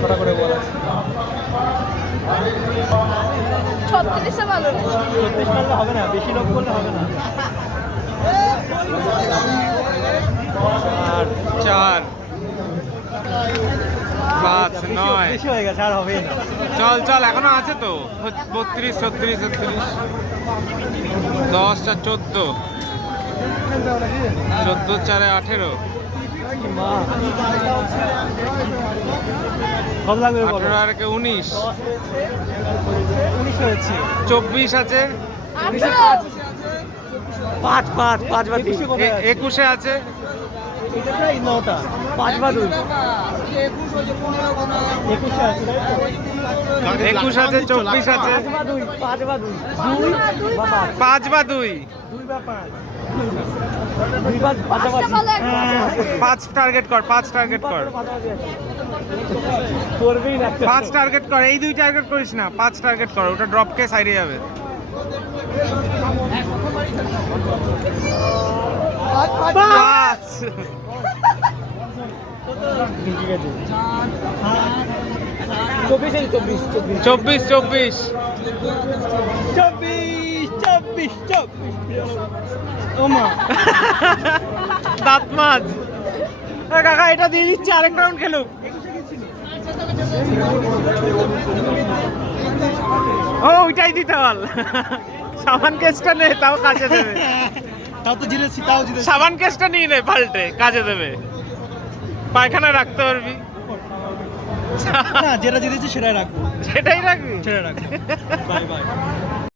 কটা করে বল আছে? ছত্রিশে ভালো চব্বিশ পারলে হবে না বেশি লোক করলে হবে না। আর চার পাঁচ নয়। বেশি হয়ে গেছে আর হবেই চল চল এখনও আছে তো। বত্রিশ ছত্রিশ ছত্রিশ। দশ আর চোদ্দ। চোদ্দ চারে আঠেরো। আঠেরো আর একে উনিশ চব্বিশ আছে। পাঁচ। পাঁচ পাঁচ বা একুশে আছে? নটা। পাঁচ বা দুই। একুশে আছে তাই তো? একুশ আছে চব্বিশ আছে। পাঁচ বা দুই। পাঁচ বা দুই। দুই বা পাঁচ। পাঁচ টার্গেট কর পাঁচ টার্গেট কর। পাঁচ টার্গেট কর এই দুই টার্গেট করিস না পাঁচ টার্গেট কর ওটা ড্রপ কে সাইডে যাবে। পাঁচ। চব্বিশ চব্বিশ। চব্বিশ চব্বিশ। চব্বিশ। চব্বিশ দাঁত মাছ। কাকা এটা দিয়ে দিচ্ছে আরেক রাউন্ড খেলুক। ও ওইটাই দিতে বল সাবান কেসটা নে তাও কাজে দেবে। তাও তো জিতেছি তাও জিতেছি সাবান কেসটা নিয়ে নে পাল্টে কাজে দেবে। পায়খানা রাখতে পারবি। না যেটা জিতেছি সেটাই রাখব। সেটাই রাখবি? সেটাই রাখব। Bye bye.